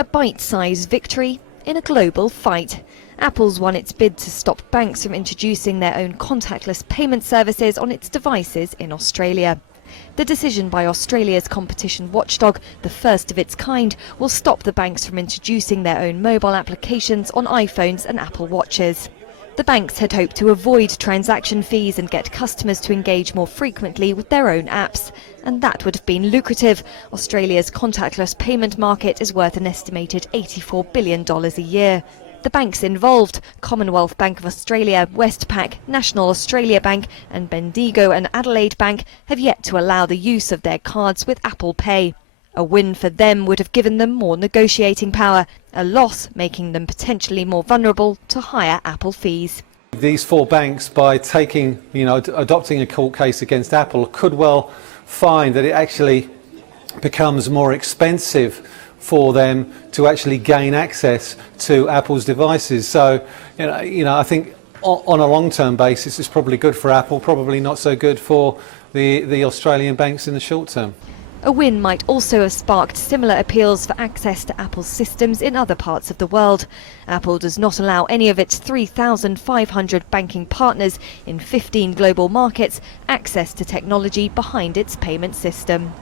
A bite-sized victory in a global fight. Apple's won its bid to stop banks from introducing their own contactless payment services on its devices in Australia. The decision by Australia's competition watchdog, the first of its kind, will stop the banks from introducing their own mobile applications on iPhones and Apple Watches. The banks had hoped to avoid transaction fees and get customers to engage more frequently with their own apps. And that would have been lucrative. Australia's contactless payment market is worth an estimated $84 billion a year. The banks involved, Commonwealth Bank of Australia, Westpac, National Australia Bank and Bendigo and Adelaide Bank, have yet to allow the use of their cards with Apple Pay. A win for them would have given them more negotiating power, a loss making them potentially more vulnerable to higher Apple fees. These four banks, by adopting a court case against Apple, could well find that it actually becomes more expensive for them to actually gain access to Apple's devices. So, I think on a long-term basis, it's probably good for Apple, probably not so good for the Australian banks in the short term. A win might also have sparked similar appeals for access to Apple's systems in other parts of the world. Apple does not allow any of its 3,500 banking partners in 15 global markets access to technology behind its payment system.